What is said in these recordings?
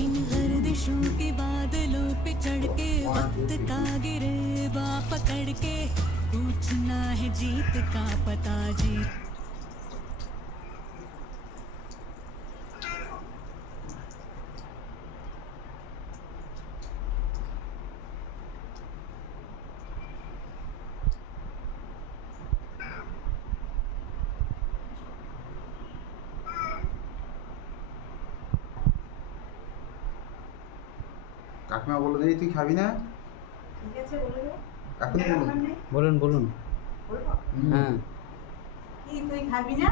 इन गर्दिशों के बादलों पे चढ़ के वक्त का गिरे पकड़ के पूछना है जीत का पता जी। কাকিমা বলে দেই তুই খাবি না? ঠিক আছে বলে দে। এখন বলুন। বলুন বলুন। বলবো? হ্যাঁ কি তুই খাবি না?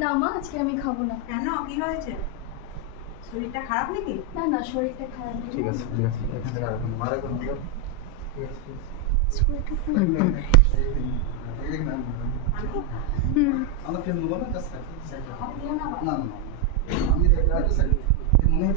না মা, আজকে আমি খাবো না। কেন, কি হয়েছে? শরীরটা খারাপ নাকি? না না, শরীরটা খারাপ নেই। ঠিক আছে ঠিক আছে এখান থেকে আর এখন মারা কোন ঠিক আছে শরীরটা খারাপ নেই। আমার ফ্রেন্ড বলো না জাস্ট দিও না বাবা। না না আমি দেখা আছে মনে হয়